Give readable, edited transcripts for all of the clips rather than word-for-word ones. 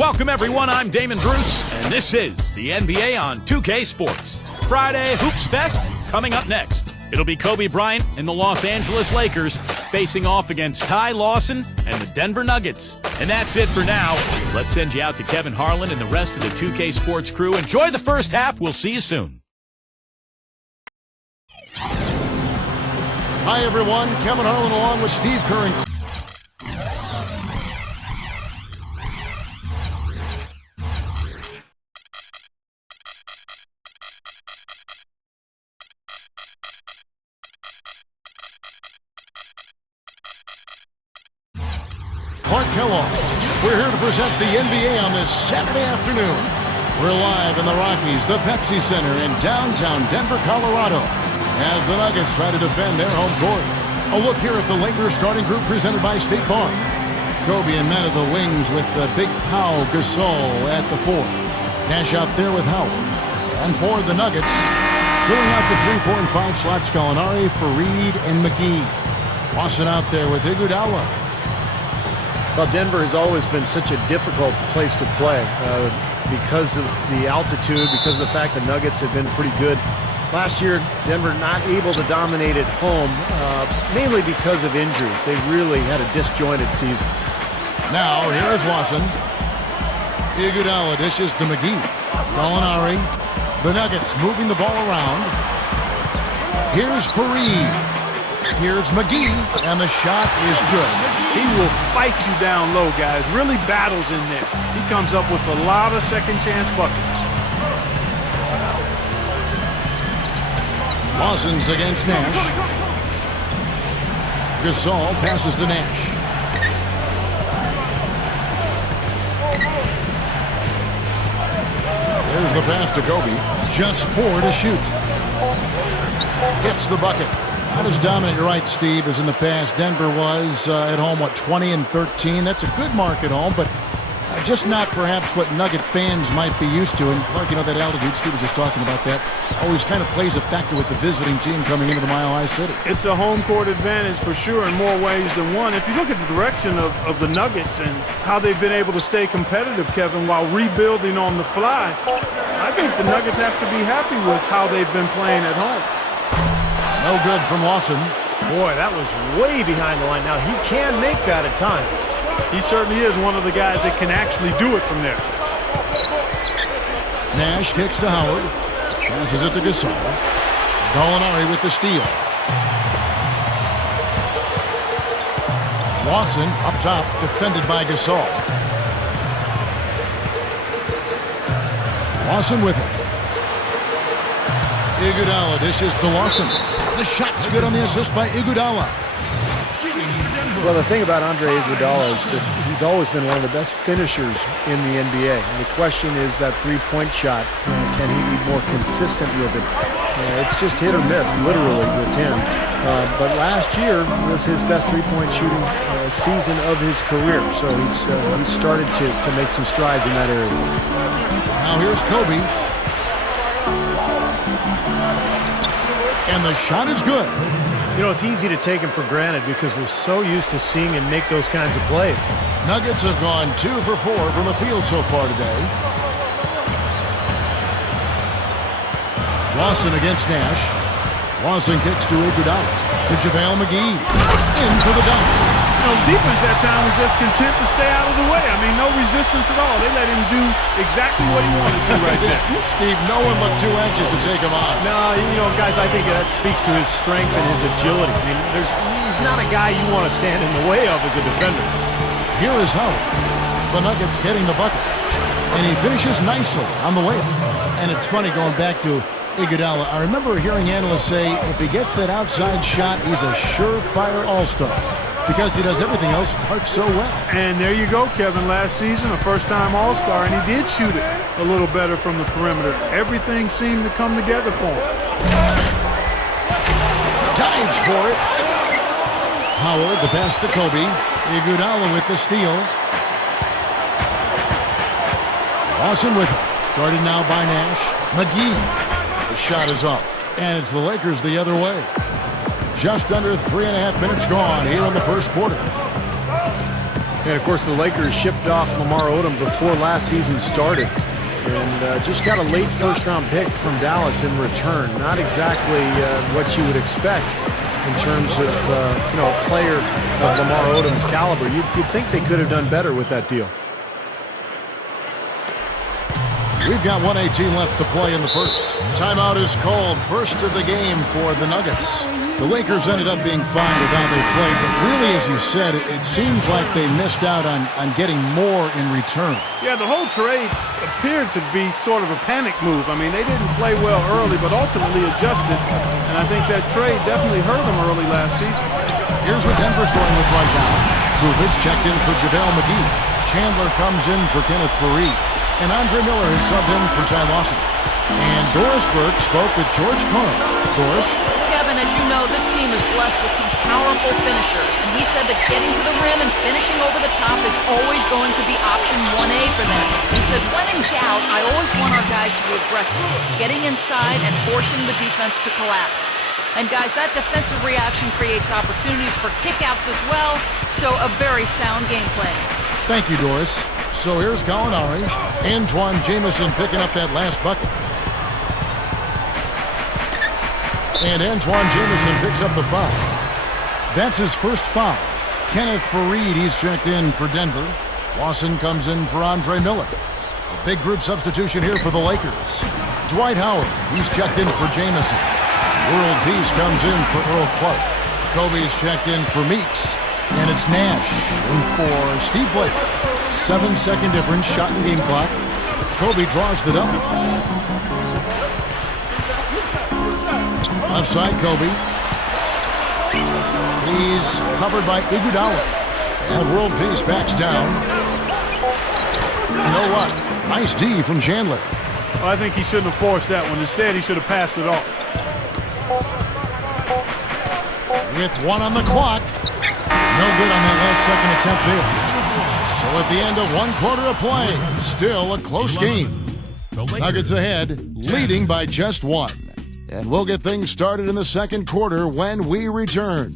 Welcome, everyone. I'm Damon Bruce, and this is the NBA on 2K Sports. Friday Hoops Fest coming up next. It'll be Kobe Bryant and the Los Angeles Lakers facing off against Ty Lawson and the Denver Nuggets. And that's it for now. Let's send you out to Kevin Harlan and the rest of the 2K Sports crew. Enjoy the first half. We'll see you soon. Hi, everyone. Kevin Harlan along with Steve Kerr and Clark Kellogg. We're here to present the NBA on this Saturday afternoon. We're live in the Rockies, the Pepsi Center in downtown Denver, Colorado, as the Nuggets try to defend their home court. A look here at the Lakers starting group presented by State Farm. Kobe and men at the wings with the Big Pau Gasol at the 4. Nash out there with Howard. And for the Nuggets, filling out the 3, 4, and 5 slots, Gallinari, Fareed, and McGee. Lawson out there with Iguodala. Well, Denver has always been such a difficult place to play because of the altitude, because of the fact the Nuggets have been pretty good. Last year, Denver not able to dominate at home, mainly because of injuries. They really had a disjointed season. Now, here's Lawson. Iguodala dishes to McGee. Gallinari. The Nuggets moving the ball around. Here's Fareed. Here's McGee, and the shot is good. He will fight you down low, guys. Really battles in there. He comes up with a lot of second-chance buckets. Lawson's against Nash. Gasol passes to Nash. There's the pass to Kobe. Just 4 to shoot. Gets the bucket. Not as dominant, you're right, Steve, as in the past. Denver was at home, 20-13. That's a good mark at home, but just not perhaps what Nugget fans might be used to. And Clark, that altitude, Steve was just talking about that, always kind of plays a factor with the visiting team coming into the Mile High City. It's a home court advantage for sure in more ways than one. If you look at the direction of the Nuggets and how they've been able to stay competitive, Kevin, while rebuilding on the fly, I think the Nuggets have to be happy with how they've been playing at home. No good from Lawson. Boy, that was way behind the line. Now, he can make that at times. He certainly is one of the guys that can actually do it from there. Nash kicks to Howard. Passes it to Gasol. Gallinari with the steal. Lawson up top, defended by Gasol. Lawson with it. Iguodala dishes to Lawson. The shot's good on the assist by Iguodala. Well, the thing about Andre Iguodala is that he's always been one of the best finishers in the NBA. And the question is that three-point shot, can he be more consistent with it? It's just hit or miss, literally, with him. But last year was his best three-point shooting season of his career. So he's started to make some strides in that area. Now here's Kobe. And the shot is good. It's easy to take him for granted because we're so used to seeing him make those kinds of plays. Nuggets have gone 2 for 4 from the field so far today. Lawson against Nash. Lawson kicks to Iguodala. To JaVale McGee. In for the dunk. Defense that time was just content to stay out of the way. I mean, no resistance at all. They let him do exactly what he wanted to right there. Steve, no one looked too anxious to take him on. No, guys, I think that speaks to his strength and his agility. I mean, he's not a guy you want to stand in the way of as a defender. Here is Howard. The Nuggets getting the bucket. And he finishes nicely on the layup. And it's funny going back to Iguodala. I remember hearing analysts say if he gets that outside shot, he's a surefire all-star. Because he does everything else Clark so well. And there you go, Kevin. Last season, a first-time All-Star, and he did shoot it a little better from the perimeter. Everything seemed to come together for him. Dives for it. Howard, the pass to Kobe. Iguodala with the steal. Lawson with it. Guarded now by Nash. McGee. The shot is off. And it's the Lakers the other way. Just under 3.5 minutes gone here in the first quarter. And, of course, the Lakers shipped off Lamar Odom before last season started and just got a late first-round pick from Dallas in return. Not exactly what you would expect in terms of a player of Lamar Odom's caliber. You'd think they could have done better with that deal. We've got 1:18 left to play in the first. Timeout is called, first of the game for the Nuggets. The Lakers ended up being fine with how they played, but really, as you said, it seems like they missed out on getting more in return. Yeah, the whole trade appeared to be sort of a panic move. I mean, they didn't play well early, but ultimately adjusted, and I think that trade definitely hurt them early last season. Here's what Denver's going with right now. Rufus checked in for JaVale McGee. Chandler comes in for Kenneth Faried. And Andre Miller is subbed in for Ty Lawson. And Doris Burke spoke with George Karl. Doris? Kevin, as you know, this team is blessed with some powerful finishers. And he said that getting to the rim and finishing over the top is always going to be option 1A for them. He said, when in doubt, I always want our guys to be aggressive, getting inside and forcing the defense to collapse. And guys, that defensive reaction creates opportunities for kickouts as well, so a very sound game plan. Thank you, Doris. So here's Gallinari. Antoine Jamison picking up that last bucket. And Antoine Jamison picks up the foul. That's his first foul. Kenneth Faried, he's checked in for Denver. Lawson comes in for Andre Miller. A big group substitution here for the Lakers. Dwight Howard, he's checked in for Jamison. World Peace comes in for Earl Clark. Kobe's checked in for Meeks. And it's Nash in for Steve Blake. 7-second difference, shot and game clock. Kobe draws the double. Left side, Kobe. He's covered by Iguodala. And World Peace backs down. No luck. Nice D from Chandler. Well, I think he shouldn't have forced that one. Instead, he should have passed it off. With 1 on the clock. No good on that last second attempt there. So at the end of 1 quarter of play, still a close game. Nuggets ahead, leading by just 1. And we'll get things started in the second quarter when we return.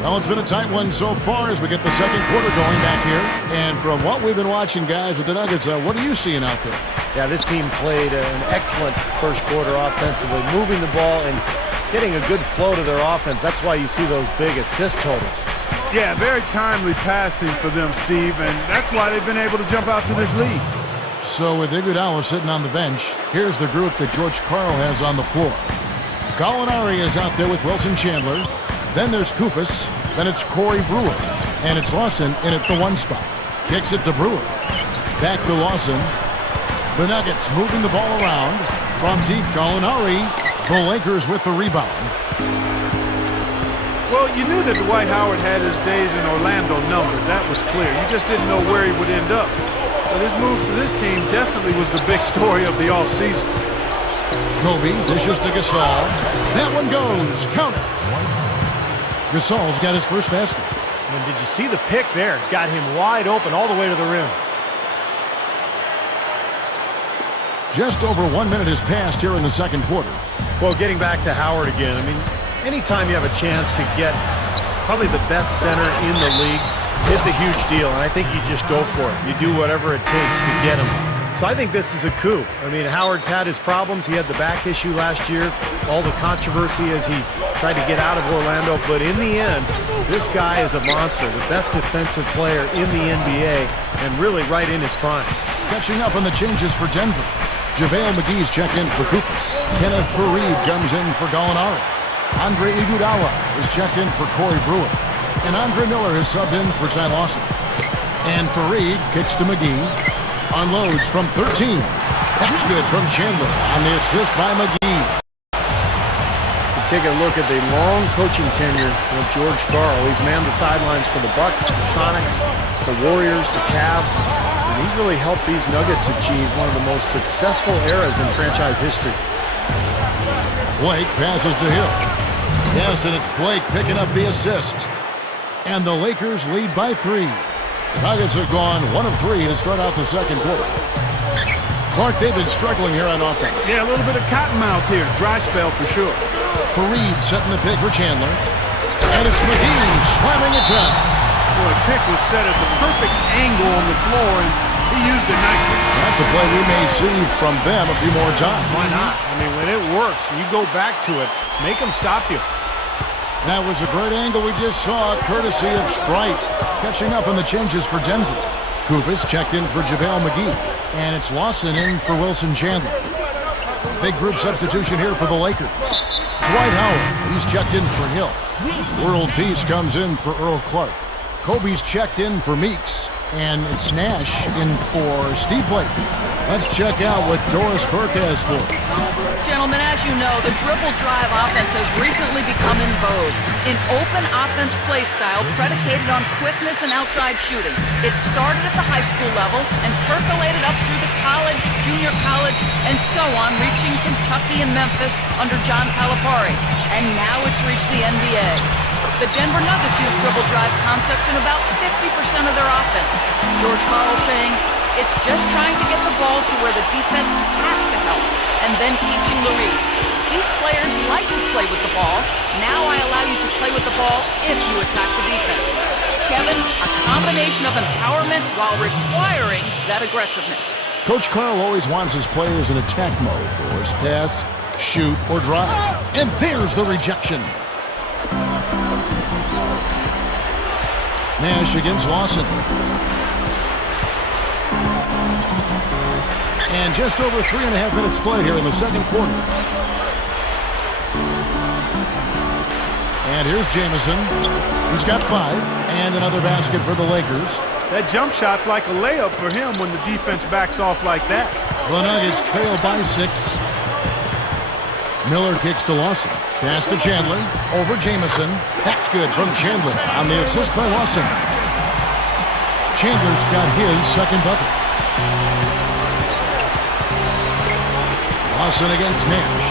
Well, it's been a tight one so far as we get the second quarter going back here. And from what we've been watching, guys, with the Nuggets, what are you seeing out there? Yeah, this team played an excellent first quarter offensively, moving the ball and getting a good flow to their offense. That's why you see those big assist totals. Yeah, very timely passing for them, Steve, and that's why they've been able to jump out to this lead. So with Iguodala sitting on the bench, here's the group that George Karl has on the floor. Gallinari is out there with Wilson Chandler. Then there's Kufus. Then it's Corey Brewer. And it's Lawson in at the 1 spot. Kicks it to Brewer. Back to Lawson. The Nuggets moving the ball around. From deep, Gallinari. The Lakers with the rebound. Well, you knew that Dwight Howard had his days in Orlando numbered. That was clear. You just didn't know where he would end up. But his move to this team definitely was the big story of the offseason. Kobe dishes to Gasol. That one goes. Count it. Gasol's got his first basket. And did you see the pick there? Got him wide open all the way to the rim. Just over 1 minute has passed here in the second quarter. Well, getting back to Howard again, I mean, anytime you have a chance to get probably the best center in the league, it's a huge deal, and I think you just go for it. You do whatever it takes to get him. So I think this is a coup. I mean, Howard's had his problems. He had the back issue last year, all the controversy as he tried to get out of Orlando. But in the end, this guy is a monster, the best defensive player in the NBA, and really right in his prime. Catching up on the changes for Denver. JaVale McGee's checked in for Kufus. Kenneth Faried comes in for Gallinari. Andre Iguodala is checked in for Corey Brewer. And Andre Miller is subbed in for Ty Lawson. And Faried kicks to McGee. Unloads from 13. That's good from Chandler on the assist by McGee. Take a look at the long coaching tenure of George Karl. He's manned the sidelines for the Bucks, the Sonics, the Warriors, the Cavs. And he's really helped these Nuggets achieve one of the most successful eras in franchise history. Blake passes to Hill. Yes, and it's Blake picking up the assist. And the Lakers lead by 3. The Nuggets have gone 1 of 3 to start out the second quarter. Clark, they've been struggling here on offense. Yeah, a little bit of cottonmouth here. Dry spell for sure. Faried setting the pick for Chandler. And it's McGee slamming it down. Boy, pick was set at the perfect angle on the floor, and he used it nicely. That's a play we may see from them a few more times. Why not? I mean, when it works, you go back to it. Make them stop you. That was a great angle we just saw, courtesy of Sprite. Catching up on the changes for Denver. Kufis checked in for JaVale McGee. And it's Lawson in for Wilson Chandler. Big group substitution here for the Lakers. Dwight Howard, he's checked in for Hill. World Peace comes in for Earl Clark. Kobe's checked in for Meeks. And it's Nash in for Steve Blake. Let's check out what Doris Burke has for us. Gentlemen, as you know, the dribble drive offense has recently become in vogue. An open offense play style predicated on quickness and outside shooting. It started at the high school level and percolated up through the college, junior college, and so on, reaching Kentucky and Memphis under John Calipari. And now it's reached the NBA. The Denver Nuggets use dribble drive concepts in about 50% of their offense. George Karl saying, it's just trying to get the ball to where the defense has to help, and then teaching the reads. These players like to play with the ball. Now I allow you to play with the ball if you attack the defense. Kevin, a combination of empowerment while requiring that aggressiveness. Coach Karl always wants his players in attack mode. Doors pass, shoot, or drive. And there's the rejection. Nash against Lawson. And just over 3.5 minutes played here in the second quarter. And here's Jamison. He's got 5. And another basket for the Lakers. That jump shot's like a layup for him when the defense backs off like that. The Nuggets trail by 6. Miller kicks to Lawson. Pass to Chandler. Over Jamison. That's good from Chandler on the assist by Lawson. Chandler's got his second bucket. Lawson against Nash.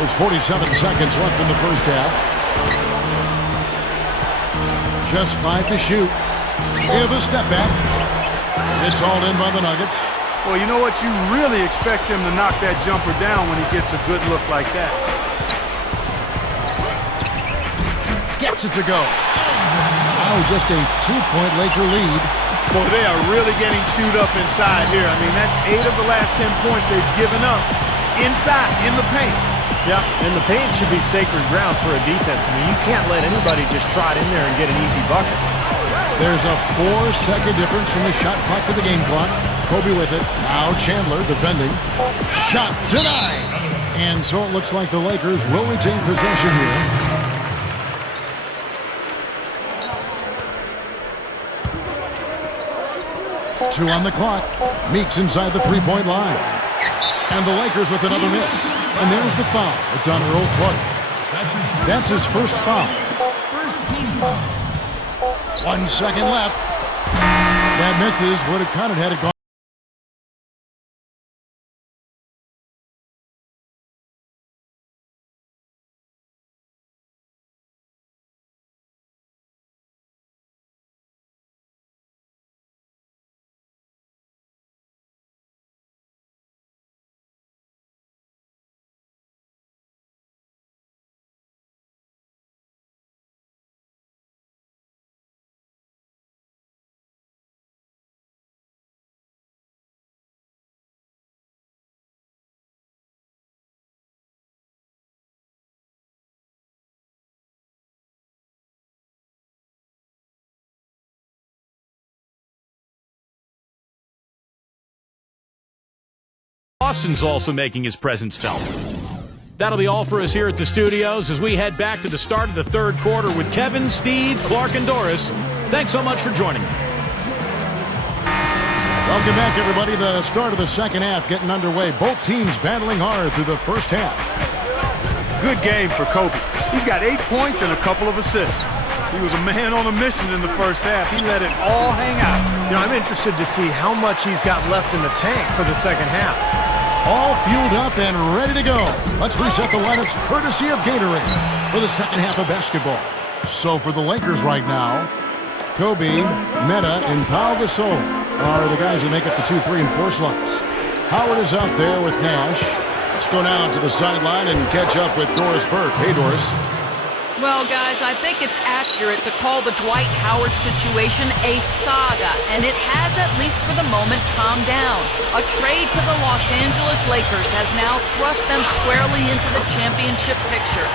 There's 47 seconds left in the first half. Just 5 to shoot. With a step back. It's hauled in by the Nuggets. Well, you know what? You really expect him to knock that jumper down when he gets a good look like that. Gets it to go. Now just a 2-point Laker lead. Boy, they are really getting chewed up inside here. I mean, that's 8 of the last 10 points they've given up inside, in the paint. Yeah, and the paint should be sacred ground for a defense. I mean, you can't let anybody just trot in there and get an easy bucket. There's a 4-second difference from the shot clock to the game clock. Kobe with it. Now Chandler defending. Shot denied. And so it looks like the Lakers will retain possession here. Two on the clock. Meeks inside the 3-point line. And the Lakers with another miss. And there's the foul. It's on Earl Clark. That's his first foul. 1 second left. That misses. Would have counted had it gone. Lawson's also making his presence felt. That'll be all for us here at the studios as we head back to the start of the third quarter with Kevin, Steve, Clark, and Doris. Thanks so much for joining me. Welcome back, everybody. The start of the second half getting underway. Both teams battling hard through the first half. Good game for Kobe. He's got 8 points and a couple of assists. He was a man on a mission in the first half. He let it all hang out. You know, I'm interested to see how much he's got left in the tank for the second half. All fueled up and ready to go. Let's reset the lineups courtesy of Gatorade for the second half of basketball. So for the Lakers right now, Kobe, Metta, and Pau Gasol are the guys that make up the 2, 3, and 4 slots. Howard is out there with Nash. Let's go now to the sideline and catch up with Doris Burke. Hey, Doris. Well, guys, I think it's accurate to call the Dwight Howard situation a saga, and it has, at least for the moment, calmed down. A trade to the Los Angeles Lakers has now thrust them squarely into the championship picture.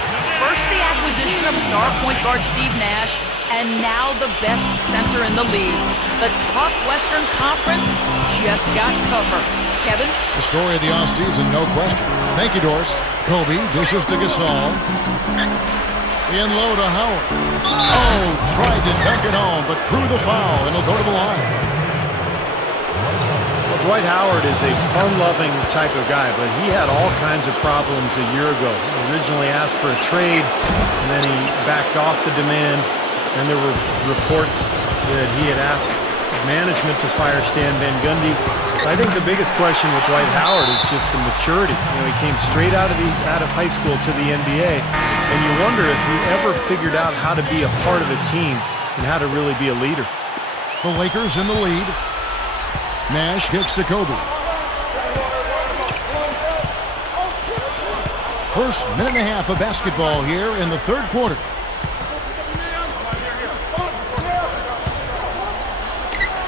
First, the acquisition of star point guard Steve Nash, and now the best center in the league. The tough Western Conference just got tougher. Kevin? The story of the offseason, no question. Thank you, Doris. Kobe dishes to Gasol. In low to Howard. Oh, tried to dunk it home, but drew the foul, and he'll go to the line. Well, Dwight Howard is a fun-loving type of guy, but he had all kinds of problems a year ago. He originally asked for a trade, and then he backed off the demand. And there were reports that he had asked management to fire Stan Van Gundy. So I think the biggest question with Dwight Howard is just the maturity. You know, he came straight out of high school to the NBA, and you wonder if he ever figured out how to be a part of a team and how to really be a leader. The Lakers in the lead. Nash kicks to Kobe. First minute and a half of basketball here in the third quarter.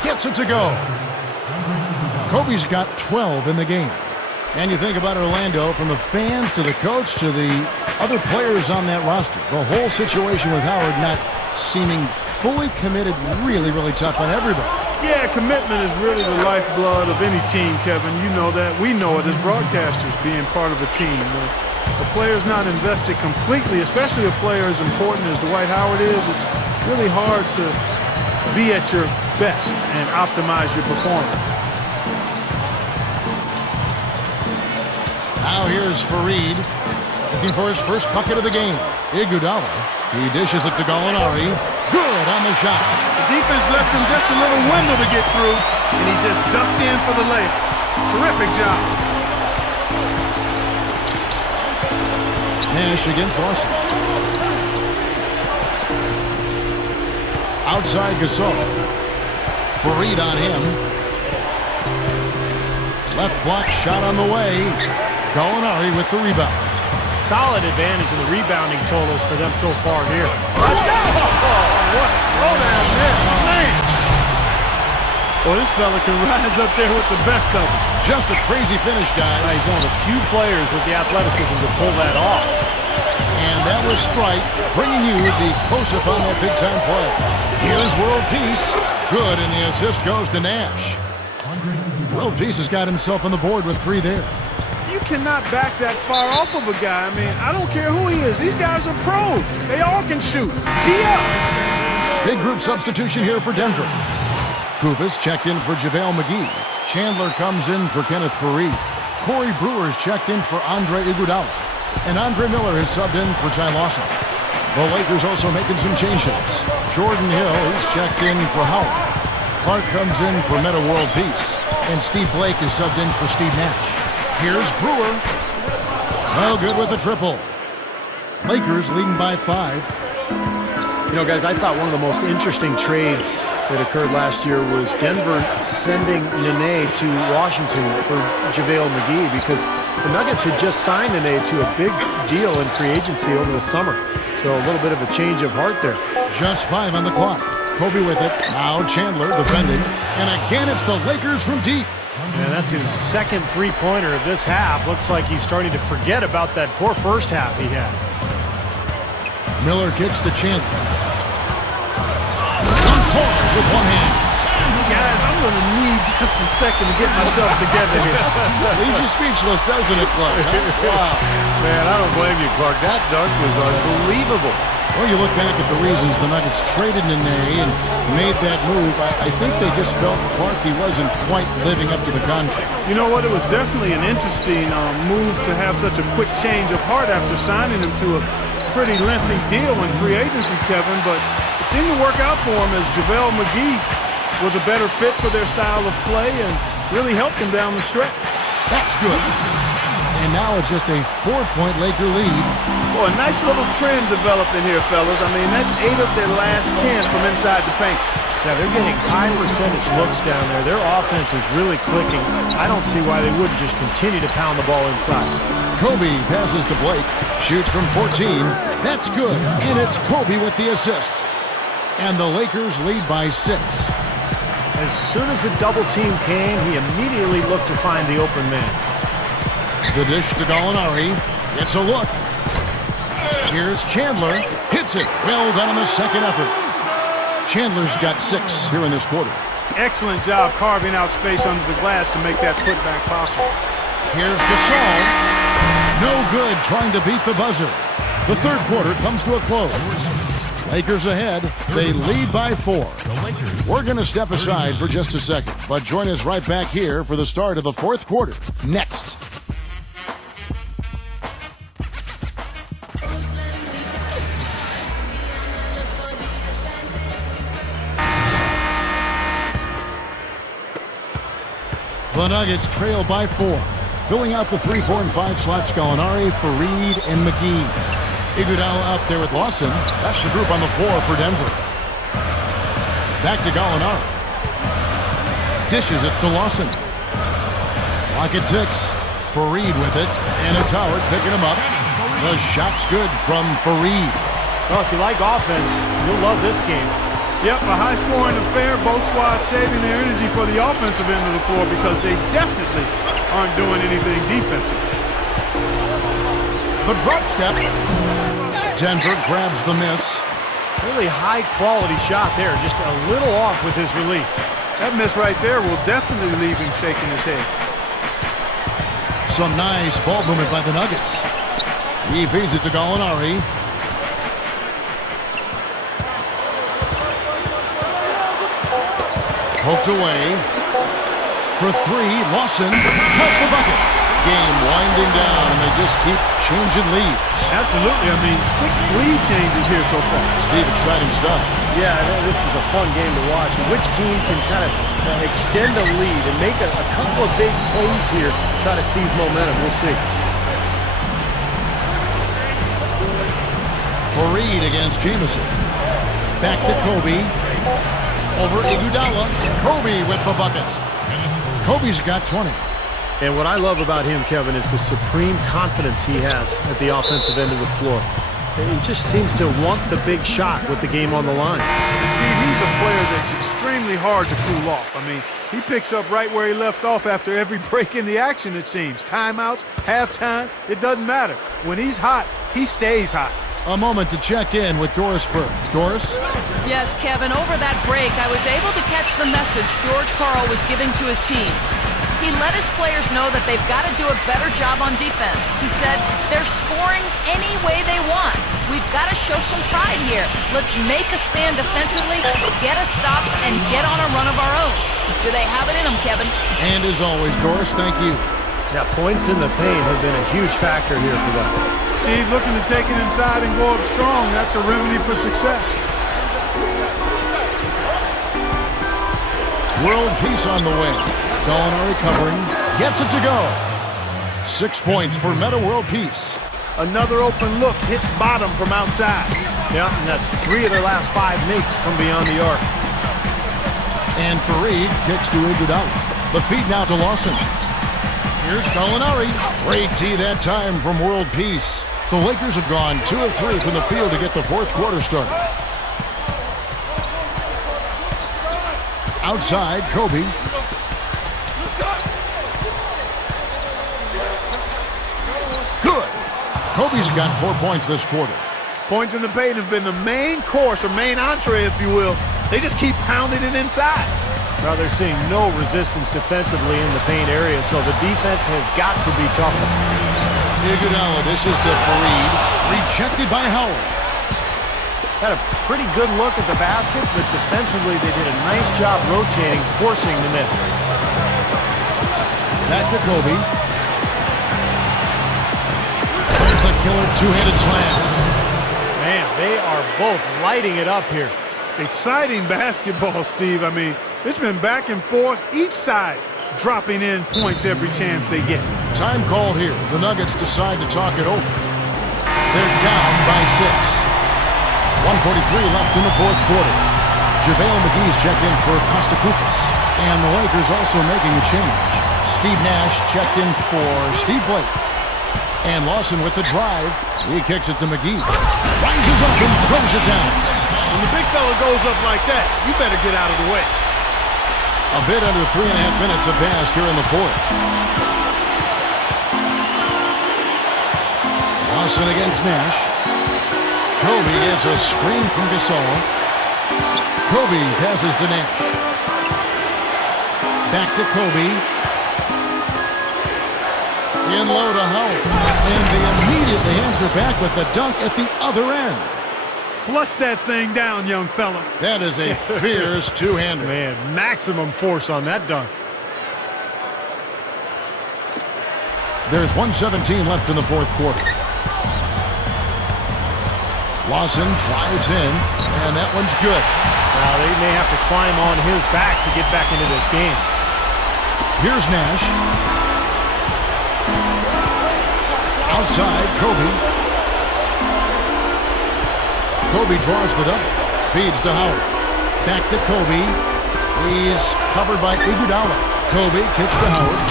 Gets it to go. Kobe's got 12 in the game. And you think about Orlando, from the fans to the coach to the other players on that roster. The whole situation with Howard not seeming fully committed, really, really tough on everybody. Yeah, commitment is really the lifeblood of any team, Kevin. You know that. We know it as broadcasters, being part of a team. The player's not invested completely, especially a player as important as Dwight Howard is. It's really hard to be at your best and optimize your performance. Now here's Fareed, looking for his first bucket of the game. Iguodala, he dishes it to Gallinari. Good on the shot. The defense left him just a little window to get through, and he just ducked in for the layup. Terrific job. Nash against Lawson. Outside Gasol. Fareed on him. Left block shot on the way. Gallinari with the rebound. Solid advantage in the rebounding totals for them so far here. Let's go! What a throw down there, man! Well, this fella can rise up there with the best of them. Just a crazy finish, guys. He's one of the few players with the athleticism to pull that off. And that was Sprite bringing you the close-up on that big-time play. Here's World Peace. Good, and the assist goes to Nash. World Peace has got himself on the board with 3 there. You cannot back that far off of a guy. I mean, I don't care who he is. These guys are pros. They all can shoot. D-up! Big group substitution here for Denver. Kufis checked in for JaVale McGee. Chandler comes in for Kenneth Fareed. Corey Brewer's checked in for Andre Iguodala. And Andre Miller has subbed in for Ty Lawson. The Lakers also making some changes. Jordan Hill, he's checked in for Howard. Clark comes in for Meta World Peace. And Steve Blake is subbed in for Steve Nash. Here's Brewer. No good with the triple. Lakers leading by 5. You know, guys, I thought one of the most interesting trades that occurred last year was Denver sending Nene to Washington for JaVale McGee, because the Nuggets had just signed Nene to a big deal in free agency over the summer. So a little bit of a change of heart there. Just 5 on the clock. Kobe with it. Now Chandler defending. And again, it's the Lakers from deep. And that's his second three-pointer of this half. Looks like he's starting to forget about that poor first half he had. Miller kicks to Chandler. Corner with one hand. Guys, I'm going to need just a second to get myself together here. Leaves you speechless, doesn't it, Clark? Huh? Wow. Man, I don't blame you, Clark. That dunk was unbelievable. Well, you look back at the reasons the Nuggets traded Nene and made that move. I think they just felt Clark, he wasn't quite living up to the contract. You know what? It was definitely an interesting move to have such a quick change of heart after signing him to a pretty lengthy deal in free agency, Kevin, but it seemed to work out for him as JaVale McGee was a better fit for their style of play and really helped them down the stretch. That's good. And now it's just a 4-point Laker lead. Boy, a nice little trend developing here, fellas. I mean, that's 8 of their last 10 from inside the paint. Yeah, they're getting high percentage looks down there. Their offense is really clicking. I don't see why they wouldn't just continue to pound the ball inside. Kobe passes to Blake. Shoots from 14. That's good. And it's Kobe with the assist. And the Lakers lead by 6. As soon as the double team came, he immediately looked to find the open man. The dish to Gallinari. It's a look. Here's Chandler. Hits it. Well done on the second effort. Chandler's got 6 here in this quarter. Excellent job carving out space under the glass to make that putback possible. Here's Gasol. No good trying to beat the buzzer. The third quarter comes to a close. Lakers ahead. They lead by 4. We're going to step aside for just a second, but join us right back here for the start of the fourth quarter. Next. The Nuggets trail by 4. Filling out the 3, 4, and 5 slots, Gallinari, Fareed, and McGee. Iguodala out there with Lawson. That's the group on the floor for Denver. Back to Gallinari. Dishes it to Lawson. Clock at 6. Fareed with it, and it's Howard picking him up. The shot's good from Fareed. Well, if you like offense, you'll love this game. Yep, a high-scoring affair. Both squads saving their energy for the offensive end of the floor because they definitely aren't doing anything defensive. The drop step. Denver grabs the miss. Really high-quality shot there, just a little off with his release. That miss right there will definitely leave him shaking his head. Some nice ball movement by the Nuggets. He feeds it to Gallinari. Poked away. For 3, Lawson. Cut the bucket. Game winding down, and they just keep changing leads. Absolutely. I mean, 6 lead changes here so far. Steve, exciting stuff. Yeah, this is a fun game to watch. Which team can kind of extend a lead and make a couple of big plays here, try to seize momentum. We'll see. Fareed against Jamison. Back to Kobe. Over Iguodala. Kobe with the bucket. Kobe's got 20. And what I love about him, Kevin, is the supreme confidence he has at the offensive end of the floor. He just seems to want the big shot with the game on the line. Steve, he's a player that's extremely hard to cool off. I mean, he picks up right where he left off after every break in the action, it seems. Timeouts, halftime, it doesn't matter. When he's hot, he stays hot. A moment to check in with Doris Burke. Doris? Yes, Kevin, over that break, I was able to catch the message George Karl was giving to his team. He let his players know that they've got to do a better job on defense. He said, they're scoring any way they want. We've got to show some pride here. Let's make a stand defensively, get us stops, and get on a run of our own. Do they have it in them, Kevin? And as always, Doris, thank you. Yeah, points in the paint have been a huge factor here for them. Steve looking to take it inside and go up strong. That's a remedy for success. World peace on the way. Gallinari covering. Gets it to go. 6 points for Meta World Peace. Another open look hits bottom from outside. Yeah, and that's 3 of their last 5 makes from beyond the arc. And Fareed kicks to Iguodala. The feed now to Lawson. Here's Gallinari. Great tee that time from World Peace. The Lakers have gone 2 of 3 from the field to get the fourth quarter started. Outside, Kobe. Good. Kobe's got 4 points this quarter. Points in the paint have been the main course or main entree, if you will. They just keep pounding it inside. Now they're seeing no resistance defensively in the paint area, so the defense has got to be tougher. Iguodala dishes to Fareed. Rejected by Howard. Had a pretty good look at the basket, but defensively they did a nice job rotating, forcing the miss. Back to Kobe. There's the killer two-handed slam. Man, they are both lighting it up here. Exciting basketball, Steve. I mean, it's been back and forth, each side dropping in points every chance they get. Time called here. The Nuggets decide to talk it over. They're down by 6. 1:43 left in the fourth quarter. JaVale McGee's checked in for Kosta-Koufos. And the Lakers also making a change. Steve Nash checked in for Steve Blake. And Lawson with the drive. He kicks it to McGee. Rises up and throws it down. When the big fella goes up like that, you better get out of the way. A bit under 3.5 minutes have passed here in the fourth. Lawson against Nash. Kobe gets a screen from Gasol. Kobe passes to Nash. Back to Kobe. In low to Howard. And they immediately answer back with the dunk at the other end. Flush that thing down, young fella. That is a fierce two-hander. Man, maximum force on that dunk. There's 1:17 left in the fourth quarter. Lawson drives in, and that one's good. Now, they may have to climb on his back to get back into this game. Here's Nash. Outside, Kobe. Kobe draws the double. Feeds to Howard. Back to Kobe. He's covered by Iguodala. Kobe kicks to Howard.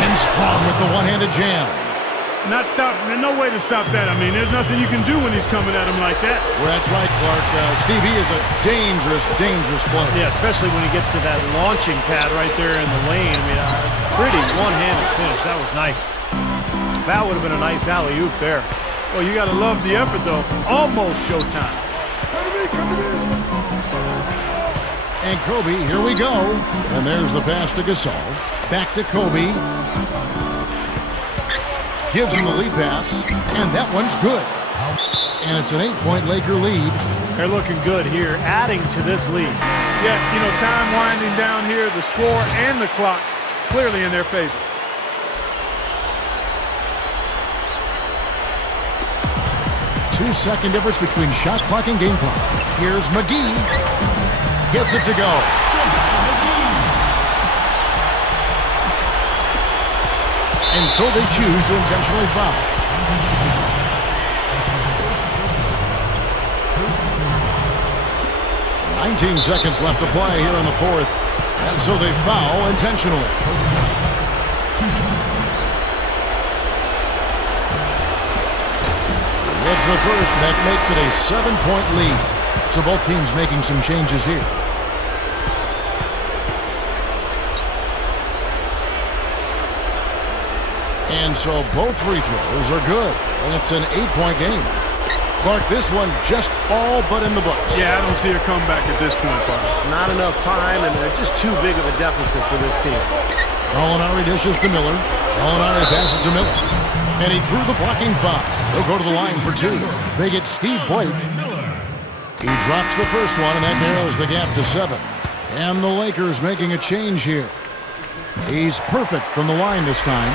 And Strong with the one-handed jam. Not stop. There's no way to stop that. I mean, there's nothing you can do when he's coming at him like that. Well, that's right, Clark. Steve, he is a dangerous, dangerous player. Yeah, especially when he gets to that launching pad right there in the lane. I mean, pretty one-handed finish. That was nice. That would have been a nice alley-oop there. Well, you got to love the effort, though. Almost showtime. And Kobe, here we go. And there's the pass to Gasol. Back to Kobe. Gives him the lead pass. And that one's good. And it's an 8-point Laker lead. They're looking good here, adding to this lead. Yeah, you know, time winding down here, the score and the clock clearly in their favor. Two-second difference between shot clock and game clock. Here's McGee. Gets it to go. And so they choose to intentionally foul. "19 seconds left to play here in the fourth. And so they foul intentionally. It's the first. That makes it a 7-point lead. So both teams making some changes here. And so both free throws are good. And it's an 8-point game. Clark, this one just all but in the books. Yeah, I don't see a comeback at this point, Clark. Not enough time, and just too big of a deficit for this team. Gallinari dishes to Miller. Gallinari passes to Miller. And he drew the blocking foul. They'll go to the line for two. They get Steve Blake. He drops the first one, and that narrows the gap to 7. And the Lakers making a change here. He's perfect from the line this time.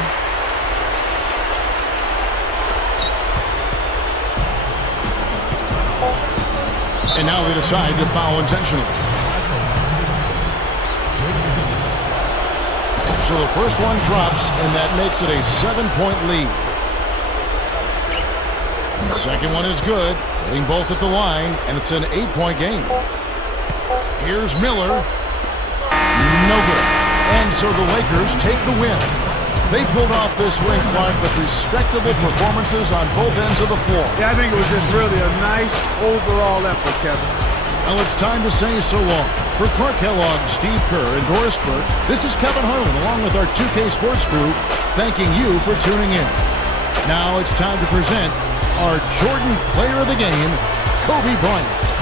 And now they decide to foul intentionally. So the first one drops, and that makes it a 7-point lead. The second one is good, hitting both at the line, and it's an 8-point game. Here's Miller. No good. And so the Lakers take the win. They pulled off this win, Clark, with respectable performances on both ends of the floor. Yeah, I think it was just really a nice overall effort, Kevin. Well, it's time to say so long. For Clark Kellogg, Steve Kerr, and Doris Burke, this is Kevin Harlan, along with our 2K Sports crew, thanking you for tuning in. Now it's time to present our Jordan Player of the Game, Kobe Bryant.